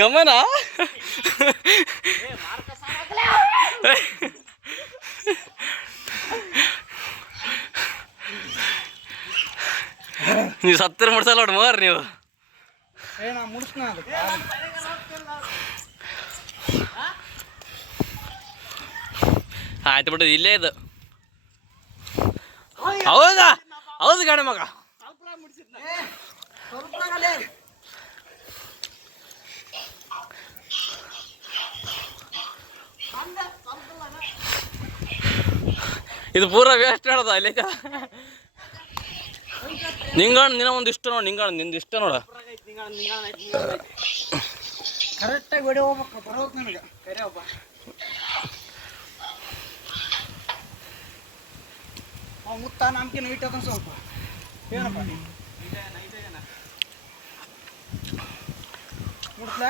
ಗಮನ ನೀವು ಸತ್ತರ ಮುಡ್ಸಲ್ಲ ನೋಡಿ ಮಾರ್ ನೀವು. ಆಯ್ತು ಬಿಟ್ಟು ಇಲ್ಲೇ ಇದು. ಹೌದಾ? ಹೌದು ಗಣ ಮಗ. ಇದು ಪೂರ ವೇಸ್ಟ್ ಹೇಳೋದು ಅಲ್ಲಿ ನಿಂಗಣ ನಿನ್ನ ಒಂದು ಇಷ್ಟ ನೋಡು. ನಿಂಗಣ ನಿಂದು ಇಷ್ಟ ನೋಡ. ಕರೆಕ್ಟಾಗಿ ಹೊಡಿ ಹೋಗ್ಬೇಕು. ಬರೋದು ನನಗೆ ಕರೆ ಒಬ್ಬ ಮುತ್ತ ನಮ್ಗೆ ನೈಟ್ ಅದ ಸ್ವಲ್ಪ ಏನಪ್ಪ ಮುಡ್ಸ್ಲಾ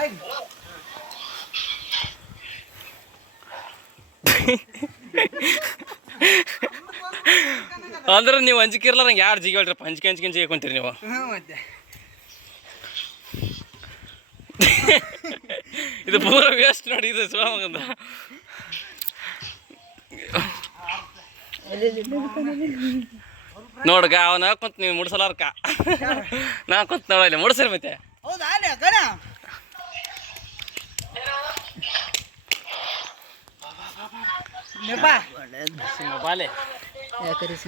ಅಂದ್ರೆ ನೀವು ಅಂಜಿಕಿರ್ಲ ನಂಗೆ ಯಾರು ಜಿಗಿ ಹೇಳ್ರಪ್ಪ. ಅಂಜಿಕೆ ಕೊಂತೀರಿ ನೀವು. ಇದು ಪೂರ ವೇಸ್ಟ್ ನೋಡಿ. ಇದು ಸುಮಗಂದ ನೋಡ್ಗ ಅವನ ಕುಂತ ನೀವು ಮುಡ್ಸಲಾರ್ಕ ನಾ ಕುಂತ ನೋಡಲ್ಲ ಮುಡ್ಸರಿ ಮತ್ತೆ.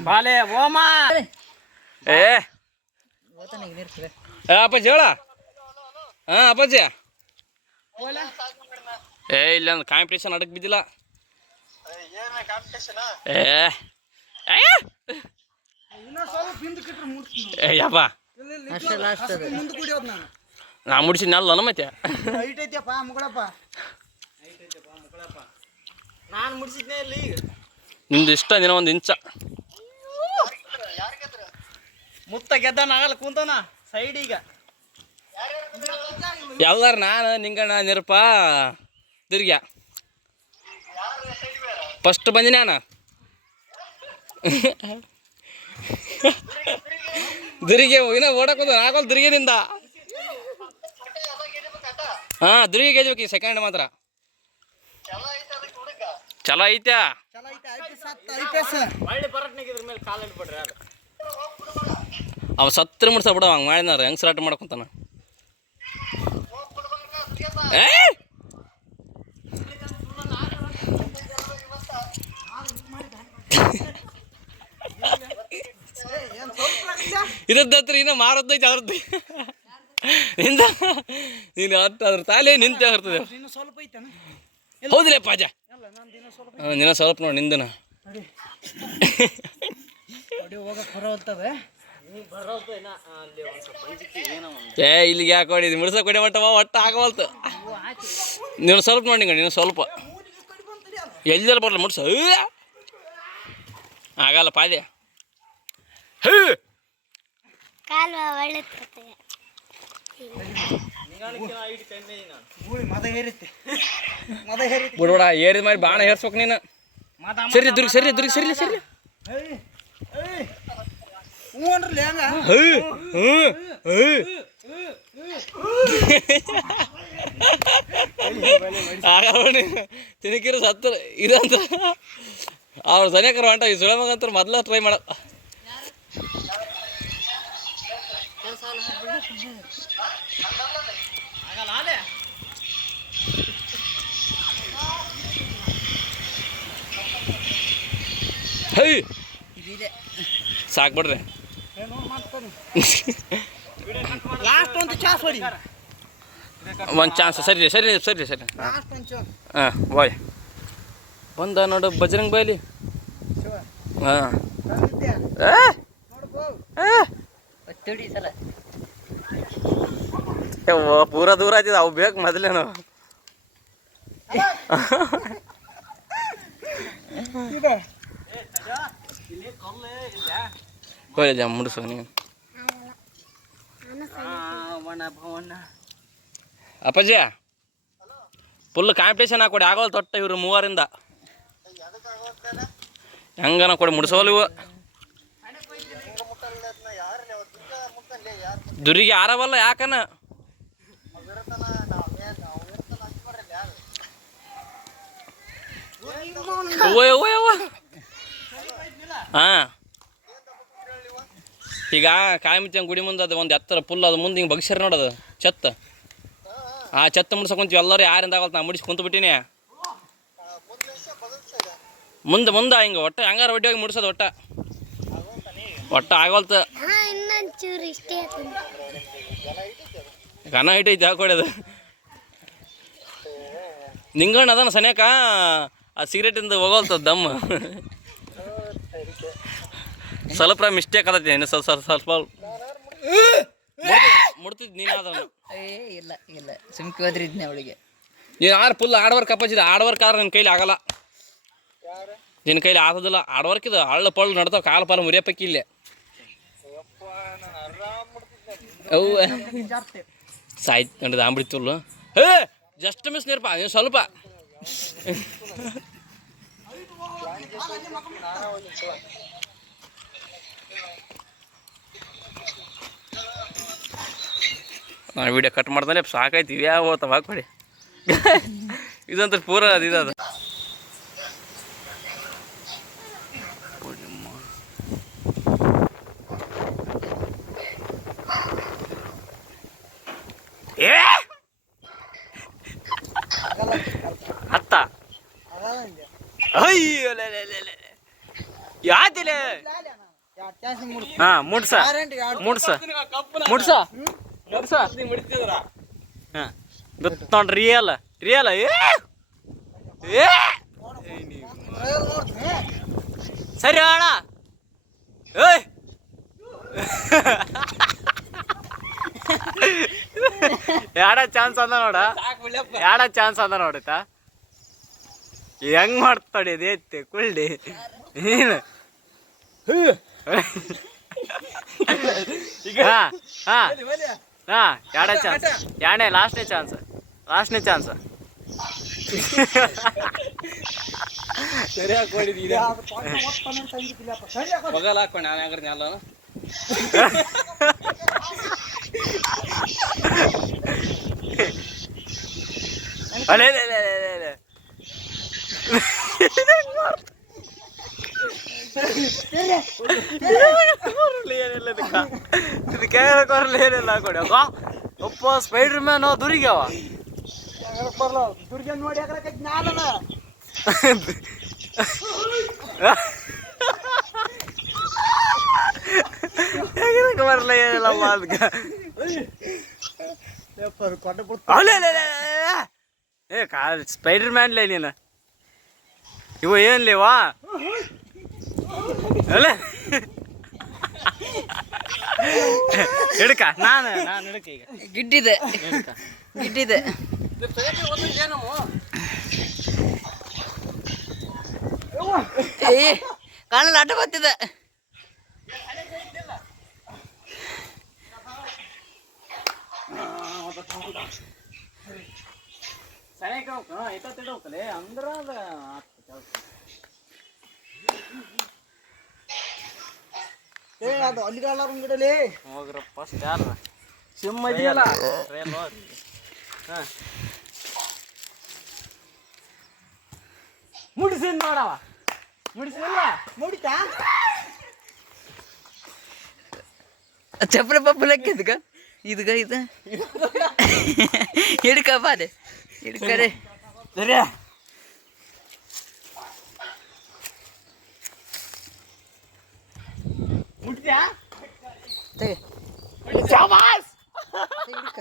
ಬಾಲೆ ಓಮಾ ಏ ಅಪ್ಪಾಜಿ ಹೇಳ. ಹಾಂ ಅಪ್ಪಾಜಿ ಏ ಇಲ್ಲ ಒಂದು ಕಾಂಪಿಟೇಷನ್ ಅಡಕ್ ಬಿದ್ದಿಲ್ಲ. ಯಪ್ಪ ನಾ ಮುಡ್ಸಿದ್ನಲ್ಲ ಮತ್ತೆ. ನಾನು ಮುಡ್ಸಿದ್ನೇ ಇಲ್ಲಿ. ನಿಂದು ಇಷ್ಟ ದಿನ ಒಂದು ಇಂಚ ಮುತ್ತ ಗೆದ್ದಾನ ಆಗಲ್ಲ ಕುಂತಾನ ಸೈಡ್. ಈಗ ಎಲ್ಲಾರು ನಾನು ನಿಂಗಣ್ಣ ನಿರಪ ದುರ್ಗ್ಯ ಫಸ್ಟ್ ಬಂದಿನಿ ನಾನು. ದುರಿಗೆ ಇನ್ನ ಓಡಕ್ಕೆ ಆಗಲ್ಲ ದುರ್ಗಿನಿಂದ. ಹಾಂ ದುರ್ಗಿ ಗೆದ್ಬೇಕು ಈಗ ಸೆಕೆಂಡ್ ಮಾತ್ರ. ಚಲೋ ಐತೆ. ಅವ ಸತ್ರ ಮುಡ್ಸ ಬಿಡ ಹಂಗೆ ಮಾಡಿದಾರ ಹೆಂಗ್ ಸ್ಟಾರ್ಟ್ ಮಾಡ್ಕೊಂತಾನ. ಇದದ್ದತ್ರ ಇನ್ನ ಮಾರದೈತೆ ಅದ್ರದ್ದು ನಿಂದ ನೀನು ಅದ್ರ ತಾಲೇ ನಿಂತೆ ಇರ್ತದೆ. ಹೌದಿಲ್ಲ ಪಾಜ ನಿನ್ನ ಸ್ವಲ್ಪ ನೋಡಿ ನಿಂದನ ಏ ಇಲ್ಲಿಗೆ ಯಾಕೆ ಹೊಡಿದು ಮುಡ್ಸ ಕೊಡಿ ಮಟ್ಟವ ಒಟ್ಟು ಆಗವಲ್ತು. ನೀನು ಸ್ವಲ್ಪ ನೋಡಿ ನೀನು ಸ್ವಲ್ಪ ಎಲ್ಲರ ಬರಲ್ಲ ಮುಡ್ಸ ಆಗಲ್ಲ ಪಾದೆ. ಬಿಡ್ಬೇಡ ಏರಿದ ಮಾಡಿ ಬಾಣ ಹೇರ್ಸ್ಬೇಕು ನೀನು. ಸರಿ ದುರ್ಗಿ ಸರಿ ದುರ್ಗಿ ಸರಿ ಸರಿ ತಿನಕಿರ ಸತ್ತ ಇದಂತ ಅವ್ರು ಸನಿಯಕರ ಹೊಂಟ. ಈ ಸುಳಮಗಂತ ಮೊದ್ಲ ಟ್ರೈ ಮಾಡ. ಹೈ ಸಾಕ್ಬಿಡ್ರಿ ಒಂದು ಚಾನ್ಸ್. ಸರಿ ಸರಿ ಸರಿ ಸರಿ ಹಾಂ ಬಾಯ್ ಬಂದ ನೋಡು ಬಜರಂಗ್ ಬಾಯ್ಲಿ. ಹಾಂ ಪೂರಾ ದೂರ ಆಯ್ತಿದ ಅವು ಬೇಕು ಮೊದಲೇನು. ಹೋಯ್ದ ಮುಡಿಸು ನೀವು. ಅಪ್ಪಾಜಿ ಫುಲ್ ಕಾಂಪಿಟೇಷನ್ ಹಾಕೊಡಿ ಆಗೋಲ್ ತೊಟ್ಟ ಇವ್ರು ಮೂವರಿಂದ ಹೆಂಗನ ಕೊಡಿ ಮುಡಿಸೋಲ್ ಇವು. ದುರಿಗೆ ಆರವಲ್ಲ ಯಾಕನ ಹಾಂ ಈಗ ಕಾಯಮುಚ್ಚಂಗೆ ಗುಡಿ ಮುಂದೆ ಅದು ಒಂದು ಎತ್ತರ ಫುಲ್ ಅದು ಮುಂದೆ ಹಿಂಗೆ ಬಗ್ಸ್ಯಾರ ನೋಡೋದು ಛತ್ತ ಆ ಛತ್ತ ಮುಡ್ಸಕೊಂತೀವಿ ಎಲ್ಲರೂ ಯಾರಿಂದ ಆಗಲ್ತ ನಾ ಮುಡಿಸಿ ಕುಂತು ಮುಂದೆ ಹಿಂಗೆ ಒಟ್ಟು ಹಂಗಾರ ಒಡ್ಡಿ ಹೋಗಿ ಮುಡ್ಸೋದು ಒಟ್ಟು ಆಗಲ್ತ ಘನ ಹಿಟ್ ಐತಿ ಹಾಕೊಡೋದು ನಿಂಗಣ್ಣ ಅದನ್ನ ಸನ್ಯಾಕ ಆ ಸಿಗರೇಟಿಂದ ಹೋಗೋಲ್ತದ ದಮ್ಮ ಸ್ವಲ್ಪ ಮಿಸ್ಟೇಕ್ ಆದತಿ ಸ್ವಲ್ಪ ಮುಡ್ತಿದ್ ನೀನು ಅದನ್ನು ಇಲ್ಲ ಸುಮ್ಕಿ ಹೋದ್ರಿದ್ನೆ ಅವಳಿಗೆ ನೀನು ಫುಲ್ ಹಾರ್ಡ್ ವರ್ಕ್ ಅಪ್ಪಾಜಿದ ಹಾರ್ಡ್ ವರ್ಕ್ ಆದ್ರೆ ನಿನ್ನ ಕೈಲಿ ಆಗಲ್ಲ ನಿನ್ನ ಕೈಲಿ ಆಗೋದಿಲ್ಲ ಹಾರ್ಡ್ ವರ್ಕ್ ಇದು ಹಳ್ಳ ಪಳ್ಳು ನಡ್ತಾವ ಕಾಲು ಪಾಲು ಮುರಿಯಪ್ಪಕ್ಕಿ ಇಲ್ಲೇ ಅವು ಸಾಯ್ತು ಕಂಡಿದ್ದು ಅಂಬಿಡ್ತಿಲ್ಲ ಜಸ್ಟ್ ಮಿಸ್ ನೀರ್ಪ ನೀವು ಸ್ವಲ್ಪ ನಾನು ವಿಡಿಯೋ ಕಟ್ ಮಾಡ್ತಾನೆ ಸಾಕಾಯ್ತು ಇವ್ಯಾವ ಹೋಗ್ತಾವ ಹಾಕೊಡಿ ಇದಂತ ಪೂರ ಅದು ಹತ್ತ ಯಾತಿಲ್ಲ ಹಾಂ ಮುಡ್ಸ ಹಾಂ ಗೊತ್ತು ನೋಡ್ರಿ ರಿಯಲ್ ಸರಿ ಅಣ್ಣ ಏಯ್ ಚಾನ್ಸ್ ಅದ ನೋಡೈತಾ ಹೆಂಗ್ ಮಾಡ್ತಾಡಿ ಅದೇತ್ತೆ ಕುಳ್ಳಿ ನೀನು ಎರಡೇ ಚಾನ್ಸ್ ಲಾಸ್ಟ್ನೇ ಚಾನ್ಸ್ ಸರಿಯಾಗಿ ಕೊಡಿದ್ವಿ ಮಗಲ್ ಹಾಕೊಂಡು ನಾನು ಯಾಕ್ರೆ ಅಲ್ಲ ಅಲೇ ಏನಿಲ್ಲ ಕೊಡಿ ಒಪ್ಪ ಸ್ಪೈಡರ್ ಮ್ಯಾನ್ ದುರಿಗ್ಯಾವ ನೋಡಿ ಜ್ಞಾನನ ಬರಲ್ಲ ಏನಿಲ್ಲ ಏ ಸ್ಪೈಡರ್ ಮ್ಯಾನ್ಲೇ ನೀನು ಇವ ಏನ್ಲೇವಾ ಅಲ್ಲ ಹಿಡ್ಕ ನಾನು ಹಿಡ್ಕ ಈಗ ಗಿಡ್ಡಿದೆ ಕಾಣಲ್ಲ ಅಡ್ಡ ಬರ್ತಿದೆ ಅಂದ್ರ ಅದು ಅಲ್ಲಿಗಾಲ ಗಿಡಲಿ ಹೋಗ್ರಪ್ಪ ಫಸ್ಟ್ ಯಾರ ಸಿಮ್ಮ ಇದೆಯಲ್ಲ ಮುಡಿಸಿನ್ ನೋಡವ ಮುಡಿಸಿಲ್ಲ ಮುಡಿತಾ ಚಪ್ಪಲಿ ಪಪ್ಪಲಕ್ಕೆ ಇದಗ ಇದು ಹಿಡ್ಕಪ್ಪ ಅದೇ ಹಿಡ್ಕರೆ ಸರಿಯಾ ಮುಟ್ಟ್ಯಾ ತೆಗೆ ಶಾಬಾಸ್ ಹಿಡ್ಕ